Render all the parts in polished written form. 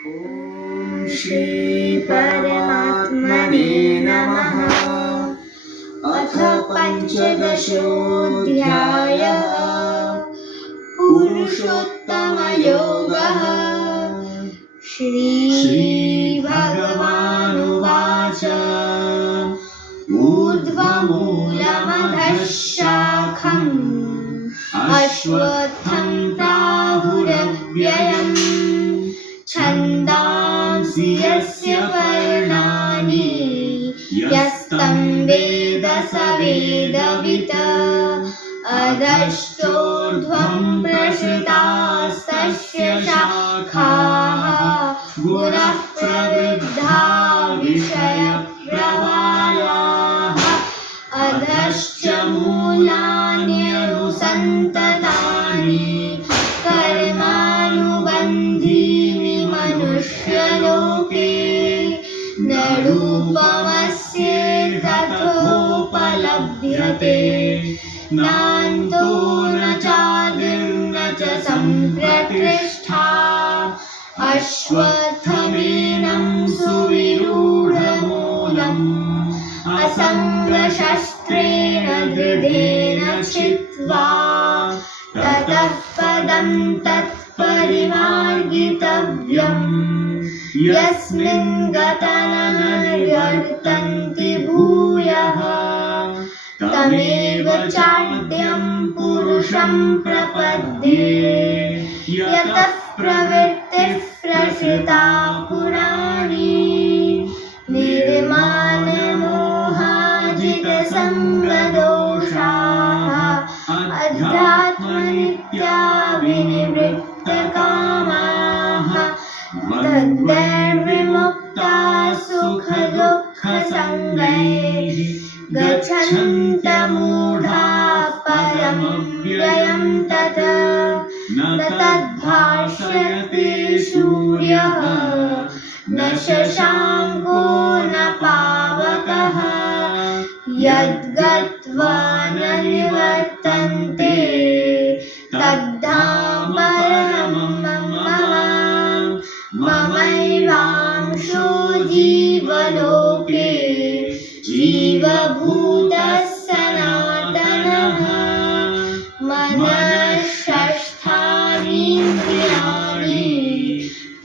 ॐ श्री परमात्मने नमः। अथ पञ्चदशोऽध्यायः। पुरुषोत्तमयोगः। श्रीभगवानुवाच ऊर्ध्वमूलमधः शाखम् अश्वत्थं प्राहुरव्ययम् छन्दांसि यस्य पर्णानि यस्तं वेद स वेदवित् अधश्चोर्ध्वं प्रसृतास्तस्य शाखाः गुणः प्रवृद्धा विषयप्रवालाः अधश्च मूलान्यनुसन्ततानि कर्मानुबन्धीनि मनुष्यलोके न रूपमस्येतथोपलभ्यते नान्तो न चादिर्न च सम्प्रतिष्ठा अश्वत्थमेनं सुविरूढमूलम् असङ्गशस्त्रेण दृढेन छित्त्वा ततः पदं तत्परिमार्गितव्यम् यस्मिन् गता न निवर्तन्ति भूयः तमेव चाद्यं पुरुषं प्रपद्ये यतः प्रवृत्तिः प्रसृता पुराणी निर्मानमोहाजितसङ्गदोषाः अध्यात्मनित्या विनिवृत्तकामाः तद्वैर्विमुक्ताः सुखदुःखसङ्गैः गच्छन्तमूढाः परमव्ययं तत् न तद्भाषयते सूर्यः न शशाङ्को न पावकः यद्गत्वा न निवर्तन्ते तद्धाम परमं मम ममैवांशो जीवलोके जीवभूतः सनातनः मनःषष्ठानीन्द्रियाणि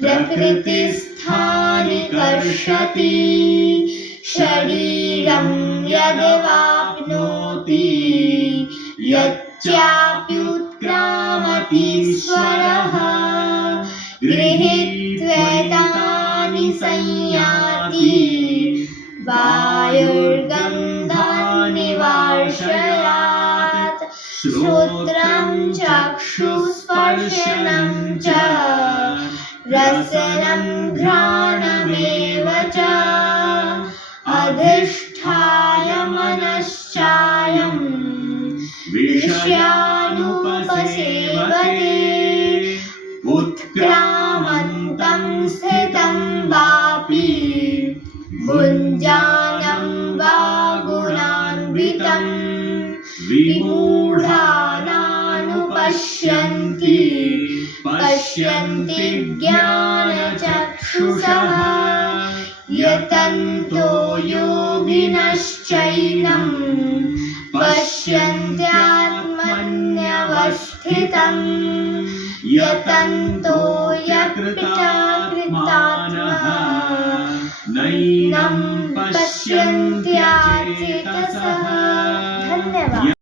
प्रकृतिस्थानि कर्षति शरीरं यद्वाप्नोति यच्चाप्युत्क्रामतीश्वरः गृहीत्वेतानि संयाति वायुर्गन्धानि वार्षयात् श्रोत्रं चक्षुस्पर्शनं च रसनं घ्राणमेव च अधिष्ठाय मनश्चायं विषयानुपसेवते उत्क्रामन्तं स्थितं वापि भुञ्जानं वा गुणान्वितं विमूढानानुपश्यन्ति पश्यन्ति ज्ञानचक्षुषः यतन्तो योगिनश्चैनं पश्यन्त्यात्मन्यवस्थितं यतन्तो यकृताकृतात्मा नैनं पश्यन्त्याचेतसः